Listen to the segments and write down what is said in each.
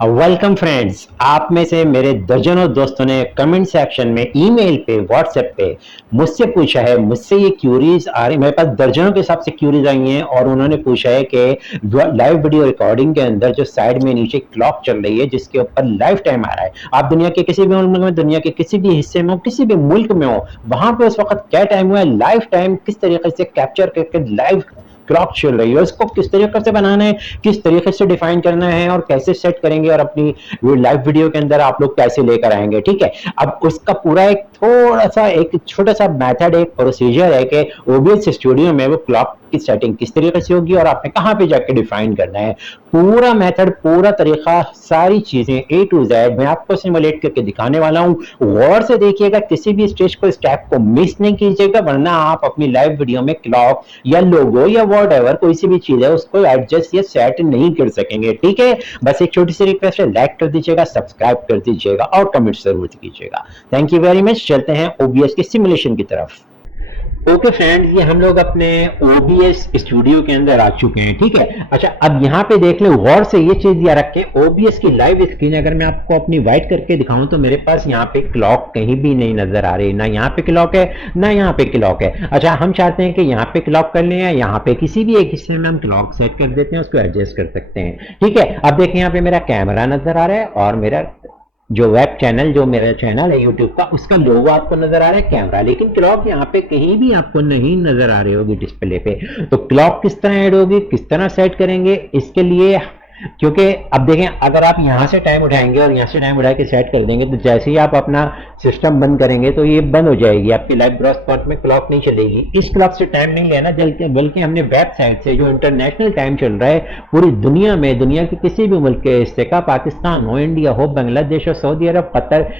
Welcome friends. आप में से मेरे दर्जनों दोस्तों ने कमेंट सेक्शन में, ईमेल पे, व्हाट्सएप पे मुझसे पूछा है। मुझसे ये क्यूरीज आ रही, मेरे पास दर्जनों के हिसाब से क्यूरीज आई हैं और उन्होंने पूछा है कि लाइव वीडियो रिकॉर्डिंग के अंदर जो साइड में नीचे क्लॉक चल रही है जिसके ऊपर लाइव टाइम आ रहा है, आप दुनिया के किसी भी मुल्क में, दुनिया के किसी भी हिस्से में हो, किसी भी मुल्क में हो, वहां पे उस वक्त क्या टाइम हुआ है, लाइव टाइम किस तरीके से कैप्चर करके लाइव क्लॉक चल रही है, उसको किस तरीके से बनाना है, किस तरीके से डिफाइन करना है और कैसे सेट करेंगे और अपनी लाइव वीडियो के अंदर आप लोग कैसे लेकर आएंगे। ठीक है, अब उसका पूरा एक थोड़ा सा एक छोटा सा मेथड, एक प्रोसीजर है कि ओबीएस स्टूडियो में वो क्लॉक की सेटिंग किस तरीके से होगी और आपने कहां पे जाके डिफाइन करना है। पूरा मेथड, पूरा तरीका, सारी चीजें ए टू जेड मैं आपको सिमुलेट करके दिखाने वाला हूं। गौर से देखिएगा, किसी भी स्टेज को, स्टेप को मिस नहीं कीजिएगा, वरना आप अपनी लाइव वीडियो में क्लॉक या लोगो या वॉट एवर कोई सी भी चीज है उसको एडजस्ट या सेट नहीं कर सकेंगे। ठीक है, बस एक छोटी सी रिक्वेस्ट है, लाइक कर दीजिएगा, सब्सक्राइब कर दीजिएगा और कमेंट जरूर कीजिएगा। Thank you very much. चलते हैं ओबीएस के सिमुलेशन की तरफ। ओके फ्रेंड्स, ये हम लोग अपने OBS स्टूडियो के अंदर आ चुके हैं। ठीक है, अच्छा अब यहाँ पे देख लो, गौर से ये चीज याद रखें, OBS की लाइव स्क्रीन अगर मैं आपको अपनी वाइट करके दिखाऊं तो मेरे पास यहाँ पे क्लॉक कहीं भी नहीं नजर आ रही, ना यहाँ पे क्लॉक है ना यहाँ पे क्लॉक है। अच्छा, हम चाहते हैं कि यहाँ पे क्लॉक कर लें या यहाँ पे किसी भी एक हिस्से में हम क्लॉक सेट कर देते हैं, उसको एडजस्ट कर सकते हैं। ठीक है, अब देखें यहाँ पे मेरा कैमरा नजर आ रहा है और मेरा जो वेब चैनल, जो मेरा चैनल है यूट्यूब का, उसका लोगो आपको नजर आ रहा है, कैमरा, लेकिन क्लॉक यहाँ पे कहीं भी आपको नहीं नजर आ रही होगी डिस्प्ले पे। तो क्लॉक किस तरह ऐड होगी, किस तरह सेट करेंगे, इसके लिए, क्योंकि अब देखें, अगर आप यहाँ से टाइम उठाएंगे और यहाँ से टाइम उठा के सेट कर देंगे तो जैसे ही आप अपना सिस्टम बंद करेंगे तो ये बंद हो जाएगी, आपकी लाइव ब्रॉडकास्ट में क्लॉक नहीं चलेगी। इस क्लॉक से टाइम नहीं लेना, बल्कि हमने वेबसाइट से, जो इंटरनेशनल टाइम चल रहा है पूरी दुनिया में, दुनिया के किसी भी मुल्क के हिस्से का, पाकिस्तान हो, इंडिया हो, बांग्लादेश हो, सऊदी अरब, कतर,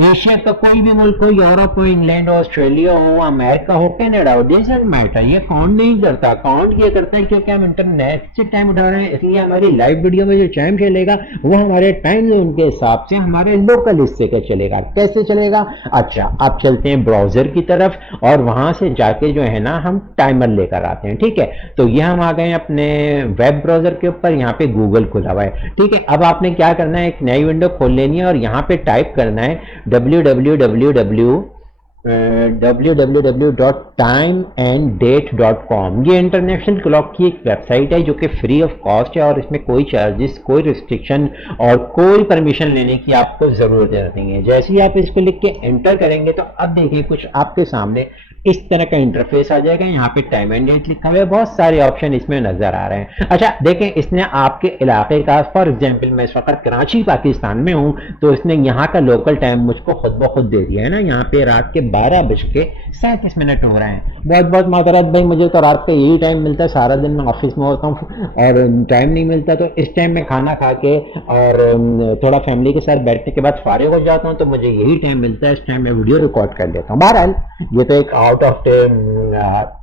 एशिया का कोई भी मुल्क हो, यूरोप हो, इंग्लैंड हो, ऑस्ट्रेलिया हो, अमेरिका हो, कनाडा हो, डजंट मैटर, ये काउंट नहीं करता। काउंट ये करता है क्योंकि हम इंटरनेट से टाइम उठा रहे हैं, इसलिए हमारी लाइव वीडियो में जो टाइम चलेगा वो हमारे टाइम जोन के हिसाब से हमारे लोकल हिस्से का चलेगा। कैसे चलेगा? अच्छा, आप चलते हैं ब्राउजर की तरफ और वहां से जाके जो है ना हम टाइमर लेकर आते हैं। ठीक है, तो ये हम आ गए अपने वेब ब्राउजर के ऊपर, यहाँ पे गूगल खुला हुआ है। ठीक है, अब आपने क्या करना है, एक नई विंडो खोल लेनी है और यहाँ पे टाइप करना है www.timeanddate.com। ये इंटरनेशनल क्लॉक की एक वेबसाइट है जो कि फ्री ऑफ कॉस्ट है और इसमें कोई चार्जेस, कोई रिस्ट्रिक्शन और कोई परमिशन लेने की आपको जरूरत नहीं है। जैसे ही आप इसको लिख के एंटर करेंगे तो अब देखिए कुछ आपके सामने इस तरह का इंटरफेस आ जाएगा। यहाँ पे टाइम एंड डेट लिखा हुआ है, बहुत सारे ऑप्शन इसमें नजर आ रहे हैं। अच्छा देखें, इसने आपके इलाके का, फॉर एग्जांपल मैं इस वक्त कराची पाकिस्तान में हूँ, तो इसने यहाँ का लोकल टाइम मुझको खुद ब खुद दे दिया है ना। यहाँ पे रात के 12:37 हो रहे हैं। बहुत बहुत माजरत भाई, मुझे तो रात का यही टाइम मिलता है, सारा दिन मैं ऑफिस में होता हूँ और टाइम नहीं मिलता, तो इस टाइम में खाना खा के और थोड़ा फैमिली के साथ बैठने के बाद फारिग हो जाता हूँ, तो मुझे यही टाइम मिलता है, इस टाइम मैं वीडियो रिकॉर्ड कर लेता हूँ। बहरहाल ये तो एक आउट ऑफ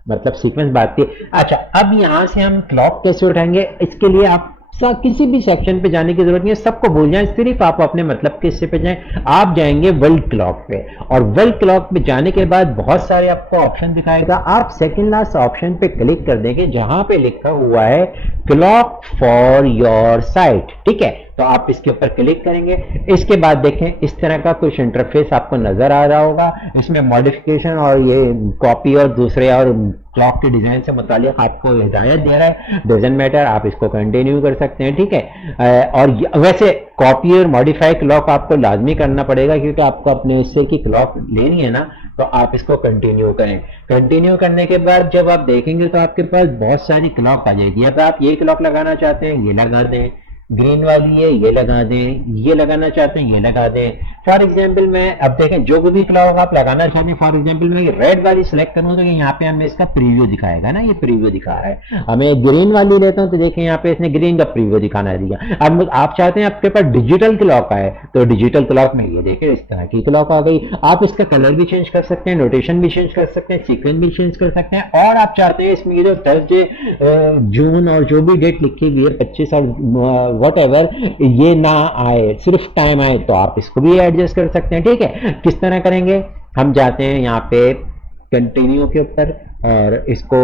मतलब सीक्वेंस बात थी। अच्छा, अब यहां से हम क्लॉक कैसे उठाएंगे, इसके लिए आप किसी भी सेक्शन पे जाने की जरूरत नहीं है, सबको भूल जाएं, सिर्फ आप अपने मतलब के हिस्से पे जाएं। आप जाएंगे वर्ल्ड क्लॉक पे और वर्ल्ड क्लॉक पे जाने के बाद बहुत सारे आपको ऑप्शन दिखाएगा। आप सेकंड लास्ट ऑप्शन पे क्लिक कर देंगे जहां पे लिखा हुआ है क्लॉक फॉर योर साइट। ठीक है, तो आप इसके ऊपर क्लिक करेंगे। इसके बाद देखें, इस तरह का कुछ इंटरफेस आपको नजर आ रहा होगा। इसमें मॉडिफिकेशन और ये कॉपी और दूसरे और क्लॉक के डिजाइन से मुतालिक आपको हिदायत दे रहा है, डजंट मैटर, आप इसको कंटिन्यू कर सकते हैं। ठीक है, और वैसे कॉपी और मॉडिफाई क्लॉक आपको लाजमी करना पड़ेगा क्योंकि आपको अपने हिस्से की क्लॉक लेनी है ना, तो आप इसको कंटिन्यू करें। कंटिन्यू करने के बाद जब आप देखेंगे तो आपके पास बहुत सारी क्लॉक आ जाएगी। अब आप ये क्लॉक लगाना चाहते हैं, ये लगा दें, ग्रीन वाली है ये लगा दें, ये लगाना चाहते हैं ये लगा दें। फॉर एग्जांपल मैं, अब देखें, जो भी क्लॉक आप लगाना चाहते हैं, फॉर एग्जांपल मैं रेड वाली सिलेक्ट करूं तो यहाँ पे हमें इसका प्रीव्यू दिखाएगा ना, ये प्रीव्यू दिखा रहा है। हमें ग्रीन वाली लेता हूं तो देखें यहाँ पे इसने ग्रीन का प्रीव्यू दिखाना दिया। अब आप चाहते हैं आपके पास डिजिटल क्लॉक आए, तो डिजिटल क्लॉक में ये देखें इस तरह की क्लॉक आ गई। आप इसका कलर भी चेंज कर सकते हैं, नोटेशन भी चेंज कर सकते हैं, सीक्वेंस भी चेंज कर सकते हैं, और आप चाहते हैं इसमें जो थर्सडे, जून और जो भी डेट लिखी हुई है 25 और वट एवर, ये ना आए, सिर्फ टाइम आए, तो आप इसको भी एडजस्ट कर सकते हैं। ठीक है, किस तरह करेंगे, हम जाते हैं यहाँ पे कंटिन्यू के ऊपर और इसको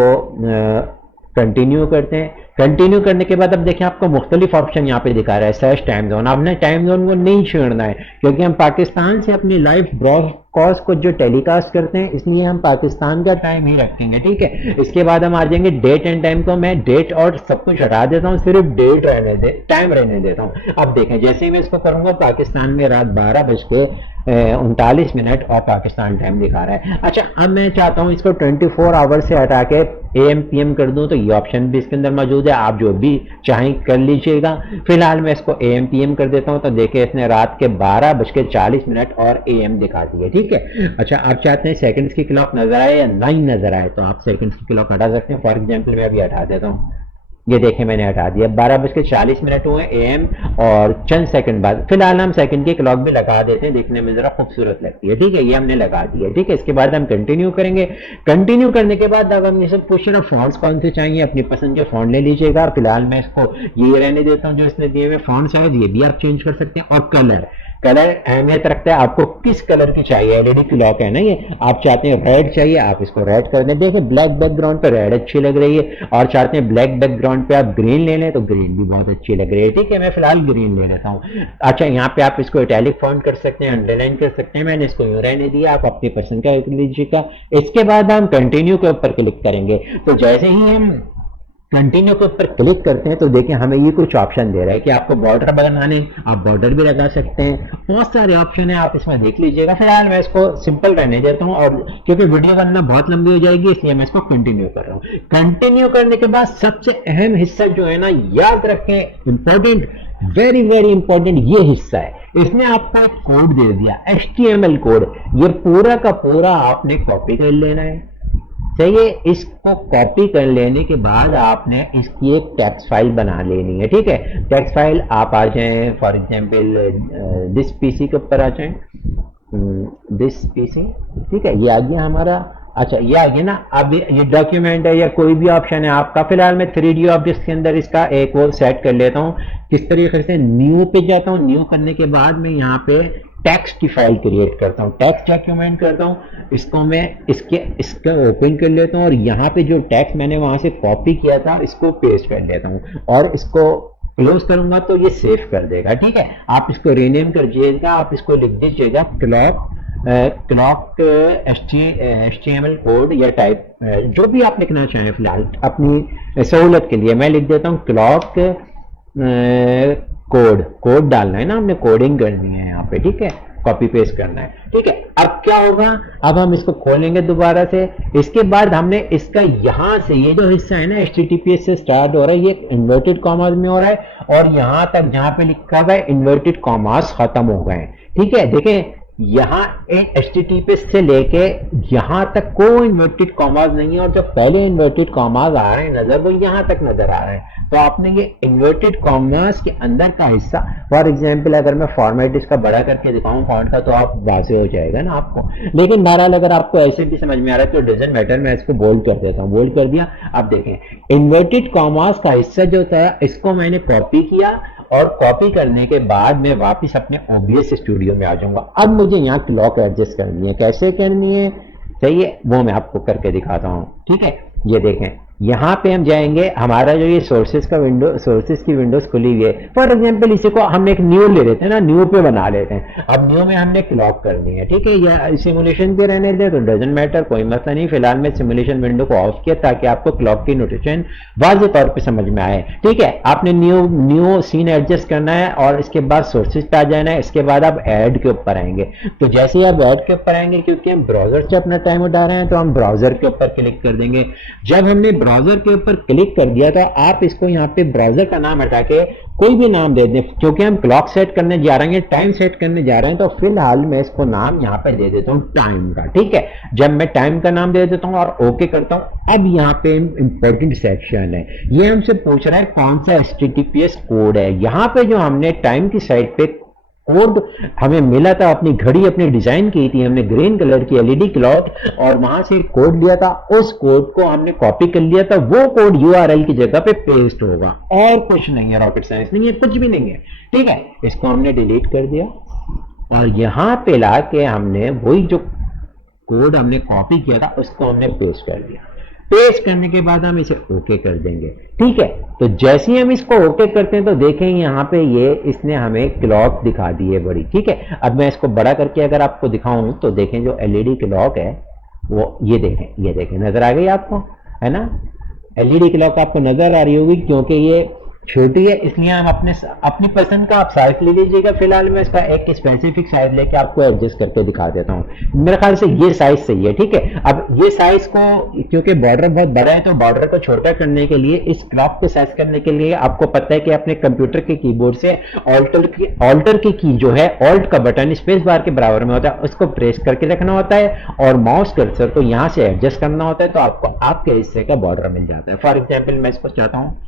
कंटिन्यू करते हैं। कंटिन्यू करने के बाद अब देखें आपको मुख्तलिफ ऑप्शन यहाँ पे दिखा रहा है, सर्च टाइम जोन। आपने टाइम जोन को नहीं छेड़ना है क्योंकि हम पाकिस्तान से अपनी लाइव ब्रॉडकास्ट को जो टेलीकास्ट करते हैं, इसलिए हम पाकिस्तान का टाइम ही रखेंगे, ठीक है। इसके बाद हम आ जाएंगे डेट एंड टाइम को, मैं डेट और सब कुछ हटा देता हूँ, सिर्फ डेट रहने दे, टाइम रहने देता हूँ। अब देखें जैसे ही मैं इसको करूंगा पाकिस्तान में रात 12:39 और पाकिस्तान टाइम दिखा रहा है। अच्छा, अब मैं चाहता हूँ इसको 24 आवर से हटा के AM PM कर दूं, तो ये ऑप्शन भी इसके अंदर मौजूद है, आप जो भी चाहें कर लीजिएगा। फिलहाल मैं इसको AM PM कर देता हूं, तो देखिए इसने रात के 12:40 और AM दिखा दी है, ठीक है। अच्छा, आप चाहते हैं सेकंड्स की क्लॉक नजर आए या नहीं नजर आए, तो आप सेकंड्स की क्लॉक हटा सकते हैं। फॉर एग्जाम्पल मैं अभी हटा देता हूँ, ये देखें मैंने हटा दिया। 12:40 हुए AM और चंद सेकंड बाद फिलहाल हम सेकंड की क्लॉक भी लगा देते हैं, देखने में जरा खूबसूरत लगती है, ठीक है। ये हमने लगा दिया, ठीक है। इसके बाद हम कंटिन्यू करेंगे। कंटिन्यू करने के बाद अब हम ये सब पूछ रहे फॉन्ट्स कौन से चाहिए, अपनी पसंद के फॉन्ट ले लीजिएगा। फिलहाल मैं इसको ये रहने देता हूँ जो इसने दिए हुए फॉन्ट्स है, ये भी आप चेंज कर सकते हैं। और कलर अहमियत रखता है, आपको किस कलर की चाहिए। LED क्लॉक है ना ये, आप चाहते हैं रेड चाहिए, आप इसको रेड कर दें। देखिए ब्लैक बैकग्राउंड पे रेड अच्छी लग रही है, और चाहते हैं ब्लैक बैकग्राउंड पे आप ग्रीन ले लें तो ग्रीन भी बहुत अच्छी लग रही है, ठीक है। मैं फिलहाल ग्रीन ले लेता हूँ। अच्छा, यहाँ पे आप इसको इटैलिक फॉन्ट कर सकते हैं, अंडरलाइन कर सकते हैं, मैंने इसको यूं रहने दिया, आप अपनी पसंद का कर लीजिएगा। इसके बाद हम कंटिन्यू के ऊपर क्लिक करेंगे, तो जैसे ही हम कंटिन्यू के ऊपर क्लिक करते हैं तो देखिए हमें ये कुछ ऑप्शन दे रहा है कि आपको बॉर्डर बनाने, आप बॉर्डर भी लगा सकते हैं, बहुत सारे ऑप्शन है, आप इसमें देख लीजिएगा। फिलहाल मैं इसको सिंपल रहने देता हूँ, और क्योंकि वीडियो बनना बहुत लंबी हो जाएगी इसलिए मैं इसको कंटिन्यू कर रहा हूँ। कंटिन्यू करने के बाद सबसे अहम हिस्सा जो है ना, याद रखें, इंपॉर्टेंट, वेरी वेरी इंपॉर्टेंट ये हिस्सा है। इसने आपको एक कोड दे दिया, HTML कोड, ये पूरा का पूरा आपने कॉपी कर लेना है, चाहिए। इसको कॉपी कर लेने के बाद आपने इसकी एक टेक्स्ट फाइल बना लेनी है, ठीक है। टेक्स्ट फाइल आप आ जाएं, फॉर एग्जांपल दिस PC के ऊपर आ जाएं, दिस PC, ठीक है, ये आ गया हमारा। अच्छा, ये आ गया ना। अब ये डॉक्यूमेंट है या कोई भी ऑप्शन है आपका। फिलहाल मैं 3D ऑब्जेक्ट्स के अंदर इसका एक वो सेट कर लेता हूँ। किस तरीके से, न्यू पे जाता हूँ, न्यू करने के बाद मैं यहाँ पे टेक्स्ट की फाइल क्रिएट करता हूँ, टेक्स्ट डॉक्यूमेंट करता हूँ। इसको मैं इसका ओपन कर लेता हूँ, और यहाँ पे जो टेक्स्ट मैंने वहां से कॉपी किया था इसको पेस्ट कर लेता हूँ, और इसको क्लोज करूंगा तो ये सेव कर देगा, ठीक है। आप इसको रीनेम कर दीजिएगा, आप इसको लिख दीजिएगा क्लॉक HTML कोड या टाइप, जो भी आप लिखना चाहें। फिलहाल अपनी सहूलत के लिए मैं लिख देता हूँ क्लॉक कोड डालना है ना, हमने कोडिंग करनी है यहाँ पे, ठीक है, कॉपी पेस्ट करना है, ठीक है। अब क्या होगा, अब हम इसको खोलेंगे दोबारा से। इसके बाद हमने इसका यहाँ से ये जो हिस्सा है ना, HTTPS से स्टार्ट हो रहा है, ये इन्वर्टेड कॉमास में हो रहा है, और यहाँ तक जहाँ पे लिखा हुआ है इन्वर्टेड कॉमास खत्म हो गए, ठीक है। देखें यहाँ HTTPS से लेके यहाँ तक कोई इन्वर्टेड कॉमास नहीं है, और जो पहले इन्वर्टेड कॉमास आ रहे हैं नजर, वो यहाँ तक नजर आ रहे हैं। तो आपने ये इन्वर्टेड कॉमास के अंदर का हिस्सा, फॉर एग्जांपल अगर मैं फॉर्मेट इसका बड़ा करके दिखाऊं फॉन्ट का, तो आप वाज़ेह हो जाएगा ना आपको। लेकिन बहरहाल अगर आपको ऐसे भी समझ में आ रहा है तो डजंट मैटर, मैं इसको बोल्ड कर देता हूँ। बोल्ड कर दिया। अब देखें इन्वर्टेड कॉमास का हिस्सा जो था, इसको मैंने कॉपी किया, और कॉपी करने के बाद मैं वापस अपने OBS स्टूडियो में आ जाऊंगा। अब मुझे यहाँ क्लॉक एडजस्ट करनी है, कैसे करनी है, सही है, वो मैं आपको करके दिखाता हूँ, ठीक है। ये देखें यहाँ पे हम जाएंगे, हमारा जो ये सोर्सेज की विंडोज खुली हुई है। फॉर एग्जांपल इसी को हम एक न्यू ले लेते हैं ना, न्यू पे बना लेते हैं। अब न्यू में हमने क्लॉक करनी है, ठीक है, या सिमुलेशन पे रहने दे तो डजंट मैटर, कोई मसला नहीं। फिलहाल मैं सिमुलेशन विंडो को ऑफ किया ताकि आपको क्लॉक की नोटेशन वाज़ेह तौर पे समझ में आए, ठीक है। आपने न्यू सीन एडजस्ट करना है, और इसके बाद सोर्सेज पे आ जाना है। इसके बाद आप ऐड के ऊपर आएंगे। तो जैसे ही आप ऐड के ऊपर आएंगे, क्योंकि हम ब्राउजर से अपना टाइम उठा रहे हैं, तो हम ब्राउजर के ऊपर क्लिक कर देंगे। जब हमने ब्राउजर के ऊपर क्लिक कर दिया था, आप इसको यहाँ पे ब्राउजर का नाम हटा के कोई भी नाम दे दें, क्योंकि हम क्लॉक सेट करने जा रहे हैं, टाइम सेट करने जा रहे हैं। तो फिलहाल मैं इसको नाम यहाँ पे दे देता हूँ टाइम का, ठीक है। जब मैं टाइम का नाम दे देता हूँ और ओके करता हूँ, अब यहाँ पे इंपॉर्टेंट सेक्शन है, ये हमसे पूछ रहा है कौन सा HTTPS कोड है। यहाँ पे जो हमने टाइम की साइड पे कोड हमें मिला था, अपनी घड़ी अपनी डिजाइन की थी हमने ग्रीन कलर की LED क्लॉक, और वहां से कोड लिया था, उस कोड को हमने कॉपी कर लिया था। वो कोड URL की जगह पे पेस्ट होगा, और कुछ नहीं है, रॉकेट साइंस नहीं है, कुछ भी नहीं है, ठीक है। इसको हमने डिलीट कर दिया, और यहां पे लाके हमने वही जो कोड हमने कॉपी किया था उसको हमने पेस्ट कर दिया। पेस्ट करने के बाद हम इसे ओके कर देंगे। ठीक है, तो जैसे ही हम इसको ओके करते हैं तो देखें यहाँ पे ये इसने हमें क्लॉक दिखा दी है बड़ी। ठीक है, अब मैं इसको बड़ा करके अगर आपको दिखाऊं तो देखें जो एलईडी क्लॉक है वो ये देखें नजर आ गई आपको, है ना। एलईडी क्लॉक आपको नजर आ रही होगी क्योंकि ये छोटी है, इसलिए हम अपनी पसंद का आप साइज ले लीजिएगा। फिलहाल मैं इसका एक स्पेसिफिक साइज लेके आपको एडजस्ट करके दिखा देता हूँ। मेरे ख्याल से ये साइज सही है। ठीक है, अब ये साइज को क्योंकि बॉर्डर बहुत बड़ा है तो बॉर्डर को छोटा करने के लिए, इस क्लॉक को साइज करने के लिए आपको पता है कि अपने कंप्यूटर के कीबोर्ड से ऑल्टर की जो है, ऑल्ट का बटन स्पेस बार के बराबर में होता है, उसको प्रेस करके रखना होता है और माउस कर्सर को यहाँ से एडजस्ट करना होता है तो आपको आपके हिस्से का बॉर्डर मिल जाता है। फॉर एग्जाम्पल मैं इसको चाहता हूँ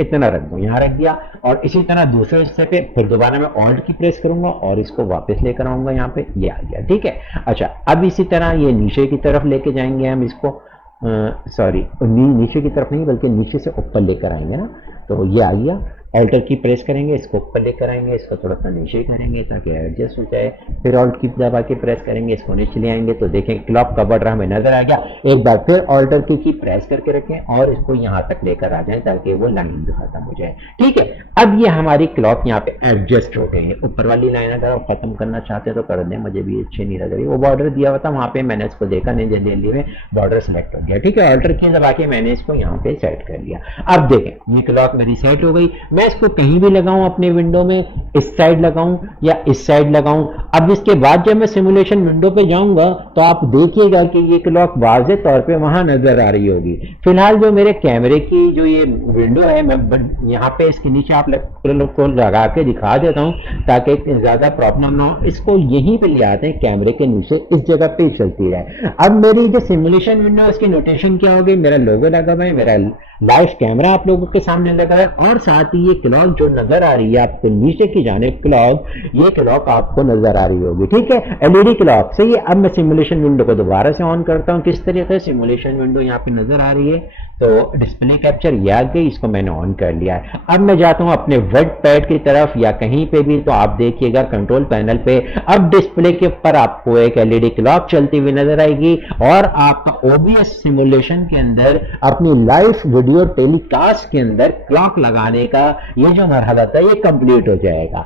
इतना रख दूं, यहाँ रख दिया, और इसी तरह दूसरे हिस्से पे फिर दोबारा मैं ऑल्ट की प्रेस करूंगा और इसको वापस लेकर आऊंगा, यहाँ पे ये आ गया। ठीक है, अच्छा अब इसी तरह ये नीचे की तरफ लेके जाएंगे हम इसको, सॉरी नीचे की तरफ नहीं बल्कि नीचे से ऊपर लेकर आएंगे ना, तो ये आ गया। ऑल्टर की प्रेस करेंगे, इसको ऊपर लेकर आएंगे, इसको थोड़ा सा नीचे करेंगे ताकि एडजस्ट हो जाए, फिर ऑल्ट की दबा के प्रेस करेंगे, इसको नीचे ले आएंगे तो देखें क्लॉक का बॉर्डर हमें नजर आ गया। एक बार फिर ऑल्टर की प्रेस करके रखें और इसको यहाँ तक लेकर आ जाए ताकि वो लाइन खत्म हो जाए। ठीक है, अब ये हमारी क्लॉक यहाँ पे एडजस्ट हो गई है। ऊपर वाली लाइन अगर आप खत्म करना चाहते हैं तो कर दें, मुझे भी अच्छी नहीं लग रही। वो बॉर्डर दिया हुआ था वहां पे, मैंने इसको देखा नहीं, जल्दी में बॉर्डर सेलेक्ट हो गया। ठीक है, ऑल्टर की दबा के मैंने इसको यहाँ पे सेट कर लिया। अब देखें ये क्लॉक मेरी सेट हो गई। मैं इसको कहीं भी लगाऊं अपने विंडो में, इस साइड लगाऊं या इस साइड लगाऊं। अब इसके बाद जब मैं सिमुलेशन विंडो पे जाऊंगा तो आप देखिएगा कि ये क्लॉक वाज़ेह तौर पे वहां नजर आ रही होगी। फिलहाल जो मेरे कैमरे की जो ये विंडो है, मैं यहाँ पे इसके नीचे आप को लगा के दिखा देता हूँ ताकि ज्यादा प्रॉब्लम ना हो। इसको यहीं पे ले आते हैं कैमरे के नीचे, इस जगह पे चलती रहे। अब मेरी जो सिमुलेशन विंडो है उसकी नोटेशन क्या होगी, मेरा लोगो लगा हुआ है, मेरा लाइव कैमरा आप लोगों के सामने लगा है, और साथ ही ये क्लॉक जो नजर आ रही है आपको नीचे की जानिब क्लॉक, ये क्लॉक आपको नजर आ रही होगी। ठीक है, एलईडी क्लॉक सही है। अब मैं सिमुलेशन विंडो को दोबारा से ऑन करता हूँ। किस तरीके से सिमुलेशन विंडो यहाँ पे नजर आ रही है, तो डिस्प्ले कैप्चर ये आ गई, इसको मैंने ऑन कर लिया है। अब मैं जाता हूँ अपने वर्ड पैड की तरफ या कहीं पे भी, तो आप देखिएगा कंट्रोल पैनल पे अब डिस्प्ले के ऊपर आपको एक एलईडी क्लॉक चलती हुई नजर आएगी और आपका ओबीएस सिमुलेशन के अंदर अपनी लाइव वीडियो टेलीकास्ट के अंदर क्लॉक लगाने का ये जो मरहला था ये कंप्लीट हो जाएगा।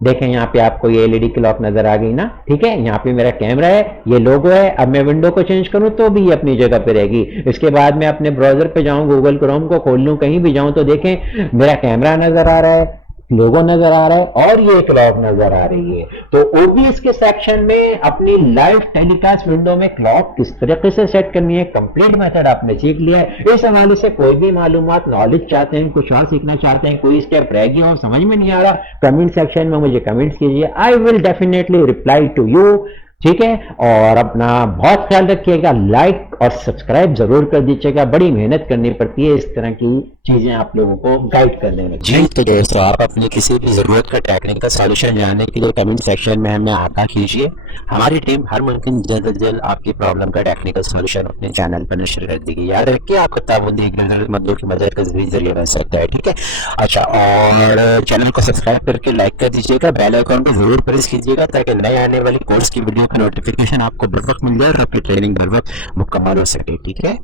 देखें यहाँ पे आपको ये एलईडी क्लॉक नजर आ गई ना। ठीक है, यहाँ पे मेरा कैमरा है, ये लोगो है। अब मैं विंडो को चेंज करूं तो भी ये अपनी जगह पे रहेगी। इसके बाद मैं अपने ब्राउजर पे जाऊं, गूगल क्रोम को खोल लूं, कहीं भी जाऊं तो देखें मेरा कैमरा नजर आ रहा है, लोगो नजर आ रहा है और ये क्लॉक नजर आ रही है। तो ओबीएस के सेक्शन में अपनी लाइव टेलीकास्ट विंडो में क्लॉक किस तरीके से सेट करनी है, कंप्लीट मेथड आपने सीख लिया है। इस हवाले से कोई भी मालूमात नॉलेज चाहते हैं, कुछ और सीखना चाहते हैं, कोई स्टेप रह गया हो समझ में नहीं आ रहा, कमेंट सेक्शन में मुझे कमेंट्स कीजिए, I will definitely reply to you. ठीक है, और अपना बहुत ख्याल रखिएगा, लाइक और सब्सक्राइब जरूर कर दीजिएगा। बड़ी मेहनत करनी पड़ती है इस तरह की चीजें आप लोगों को गाइड करने में। जी तो दोस्तों, आप अपनी किसी भी जरूरत का टेक्निकल सॉल्यूशन जानने के लिए कमेंट सेक्शन में हमें आगाह कीजिए। हमारी टीम हर मुमकिन जल्द अज जल्द आपकी प्रॉब्लम का टेक्निकल सॉल्यूशन अपने चैनल पर नशर कर देगी। याद रखिए, आपको ताबून जरूरतमंदों की मदद का जरिए बन सकता है। ठीक है, अच्छा, और चैनल को सब्सक्राइब करके लाइक कर दीजिएगा, बेल आइकन को जरूर प्रेस कीजिएगा ताकि नए आने वाली कोर्स की वीडियो का नोटिफिकेशन आपको बर वक्त मिल जाए और आपकी ट्रेनिंग बर वक्त मुकम्मल हो सके। ठीक है।